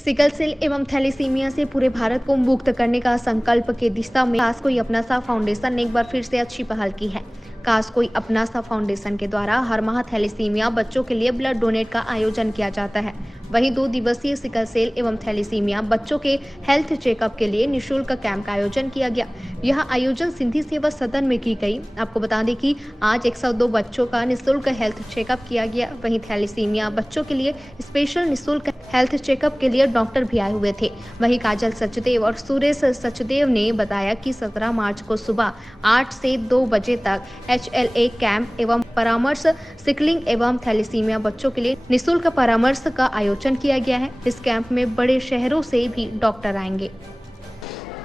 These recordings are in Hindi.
सिकल सेल एवं थैलेसीमिया से पूरे भारत को मुक्त करने का संकल्प के दिशा में काश कोई अपना सा फाउंडेशन ने एक बार फिर से अच्छी पहल की है। काश कोई अपना सा फाउंडेशन के द्वारा हर माह थैलेसीमिया बच्चों के लिए ब्लड डोनेट का आयोजन किया जाता है। वहीं 2 दिवसीय सिकल सेल एवं थैलेसीमिया बच्चों के हेल्थ चेकअप के लिए निःशुल्क कैंप का आयोजन किया गया। यह आयोजन सिंधी सेवा सदन में की गई। आपको बता दें कि आज 102 बच्चों का निःशुल्क हेल्थ चेकअप किया गया। वहीं थैलेसीमिया बच्चों के लिए स्पेशल निःशुल्क हेल्थ चेकअप के लिए डॉक्टर भी आए हुए थे। वहीं काजल सचदेव और सुरेश सचदेव ने बताया कि 17 मार्च को सुबह 8 से 2 बजे तक HLA कैंप एवं परामर्श सिकलिंग एवं थैलेसीमिया बच्चों के लिए निःशुल्क परामर्श का आयोजन किया गया है। इस कैंप में बड़े शहरों से भी डॉक्टर आएंगे।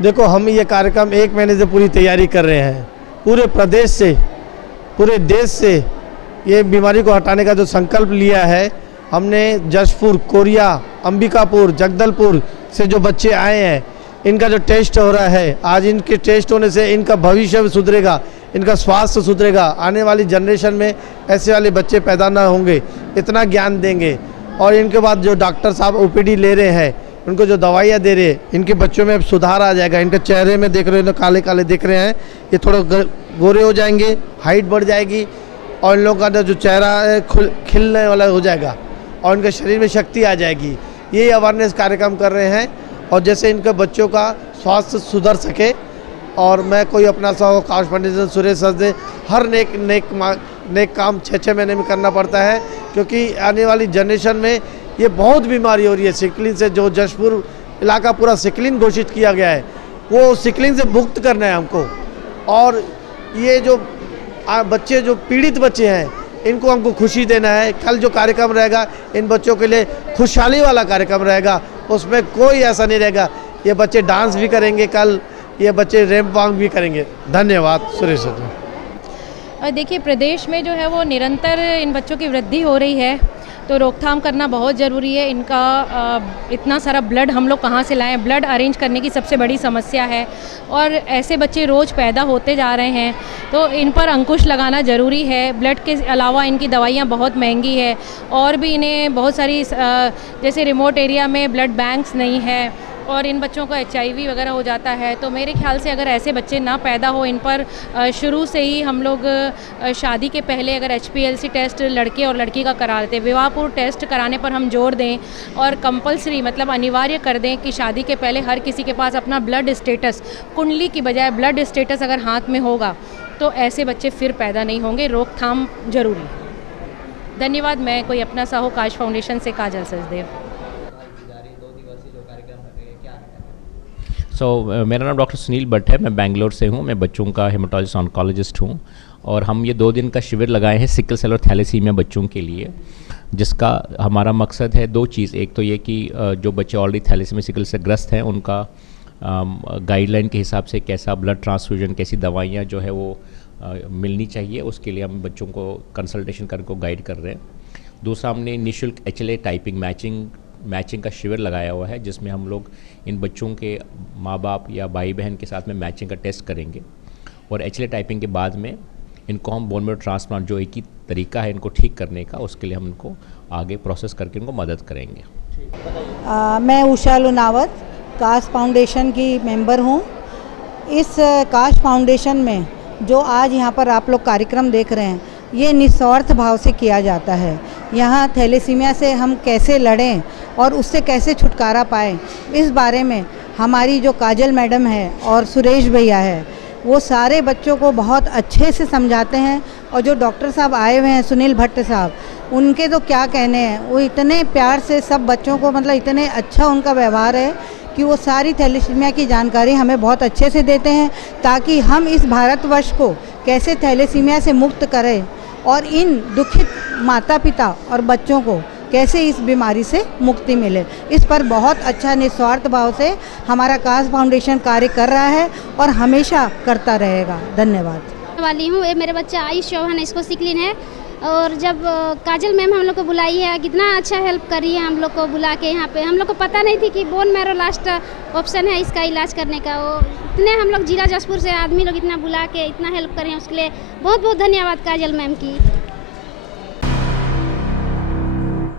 देखो, हम ये कार्यक्रम 1 महीने से पूरी तैयारी कर रहे हैं। पूरे प्रदेश से, पूरे देश से ये बीमारी को हटाने का जो संकल्प लिया है हमने, जशपुर, कोरिया, अंबिकापुर, जगदलपुर से जो बच्चे आए हैं, इनका जो टेस्ट हो रहा है, आज इनके टेस्ट होने से इनका भविष्य भी सुधरेगा, इनका स्वास्थ्य सुधरेगा। आने वाली जनरेशन में ऐसे वाले बच्चे पैदा ना होंगे, इतना ज्ञान देंगे। और इनके बाद जो डॉक्टर साहब OPD ले रहे हैं, उनको जो दवाइयाँ दे रहे हैं, इनके बच्चों में अब सुधार आ जाएगा। इनके चेहरे में देख रहे हो, काले काले दिख रहे हैं, ये थोड़ा गोरे हो जाएंगे, हाइट बढ़ जाएगी और इन लोगों का जो चेहरा है खिलने वाला हो जाएगा और इनके शरीर में शक्ति आ जाएगी। ये अवेयरनेस कार्यक्रम कर रहे हैं और जैसे इनके बच्चों का स्वास्थ्य सुधर सके। और मैं कोई अपना सा हो, काश फाउंडेशन, सुरेश सचदेव, हर नेक काम 6-6 महीने में करना पड़ता है, क्योंकि आने वाली जनरेशन में ये बहुत बीमारी हो रही है। सिकलिन से जो जशपुर इलाका पूरा सिकलिन घोषित किया गया है, वो सिकलिन से मुक्त करना है हमको। और ये जो बच्चे, जो पीड़ित बच्चे हैं, इनको हमको खुशी देना है। कल जो कार्यक्रम रहेगा इन बच्चों के लिए खुशहाली वाला कार्यक्रम रहेगा, उसमें कोई ऐसा नहीं रहेगा। ये बच्चे डांस भी करेंगे, कल ये बच्चे रैंप वॉक भी करेंगे। धन्यवाद सुरेश जी। देखिए, प्रदेश में जो है वो निरंतर इन बच्चों की वृद्धि हो रही है, तो रोकथाम करना बहुत ज़रूरी है। इनका इतना सारा ब्लड हम लोग कहाँ से लाएं? ब्लड अरेंज करने की सबसे बड़ी समस्या है और ऐसे बच्चे रोज़ पैदा होते जा रहे हैं, तो इन पर अंकुश लगाना ज़रूरी है। ब्लड के अलावा इनकी दवाइयाँ बहुत महंगी है और भी इन्हें बहुत सारी जैसे रिमोट एरिया में ब्लड बैंक्स नहीं है और इन बच्चों का HIV वगैरह हो जाता है। तो मेरे ख्याल से अगर ऐसे बच्चे ना पैदा हो, इन पर शुरू से ही हम लोग शादी के पहले अगर HPLC टेस्ट लड़के और लड़की का करा देते, विवाह पूर्व टेस्ट कराने पर हम जोर दें और कंपलसरी मतलब अनिवार्य कर दें कि शादी के पहले हर किसी के पास अपना ब्लड स्टेटस, कुंडली की बजाय ब्लड स्टेटस अगर हाथ में होगा, तो ऐसे बच्चे फिर पैदा नहीं होंगे। रोकथाम जरूरी है। धन्यवाद। मैं कोई अपना सा हो, काश फाउंडेशन से काजल सचदेव। मेरा नाम डॉक्टर सुनील भट्ट है। मैं बेंगलोर से हूँ। मैं बच्चों का हेमाटोलॉजिस्ट ऑन्कोलॉजिस्ट हूँ और हम ये 2 दिन का शिविर लगाए हैं सिकल सेल और थैलेसीमिया बच्चों के लिए, जिसका हमारा मकसद है 2 चीज़। एक तो ये कि जो बच्चे ऑलरेडी थैलेसीमिया सिकल से ग्रस्त हैं, उनका गाइडलाइन के हिसाब से कैसा ब्लड ट्रांसफ्यूजन, कैसी दवाइयाँ जो है वो मिलनी चाहिए, उसके लिए हम बच्चों को कंसल्टेशन करके को गाइड कर रहे हैं। दूसरा, हमने निःशुल्क HLA टाइपिंग मैचिंग का शिविर लगाया हुआ है, जिसमें हम लोग इन बच्चों के माँ बाप या भाई बहन के साथ में मैचिंग का टेस्ट करेंगे और HLA टाइपिंग के बाद में इनको हम बोन मैरो ट्रांसप्लांट, जो एक ही तरीका है इनको ठीक करने का, उसके लिए हम इनको आगे प्रोसेस करके इनको मदद करेंगे। मैं उषा लुनावत काश फाउंडेशन की मेंबर हूँ। इस काश फाउंडेशन में जो आज यहाँ पर आप लोग कार्यक्रम देख रहे हैं, ये निस्वार्थ भाव से किया जाता है। यहाँ थैलेसीमिया से हम कैसे लड़ें और उससे कैसे छुटकारा पाएँ, इस बारे में हमारी जो काजल मैडम है और सुरेश भैया है, वो सारे बच्चों को बहुत अच्छे से समझाते हैं। और जो डॉक्टर साहब आए हुए हैं, सुनील भट्ट साहब, उनके तो क्या कहने हैं, वो इतने प्यार से सब बच्चों को, मतलब इतने अच्छा उनका व्यवहार है कि वो सारी थैलेसीमिया की जानकारी हमें बहुत अच्छे से देते हैं, ताकि हम इस भारतवर्ष को कैसे थैलेसीमिया से मुक्त करें और इन दुखित माता पिता और बच्चों को कैसे इस बीमारी से मुक्ति मिले। इस पर बहुत अच्छा निस्वार्थ भाव से हमारा काश फाउंडेशन कार्य कर रहा है और हमेशा करता रहेगा। धन्यवाद। वाली हूँ, मेरे बच्चा आयुष चौहान, इसको सिकलिन है। और जब काजल मैम हम लोग को बुलाई है, कितना अच्छा हेल्प करी है हम लोग को बुला के यहाँ पे। हम लोग को पता नहीं थी कि बोन मैरो लास्ट ऑप्शन है इसका इलाज करने का। वो इतने हम लोग जिला जशपुर से आदमी लोग इतना बुला के इतना हेल्प करें, उसके लिए बहुत बहुत धन्यवाद काजल मैम की।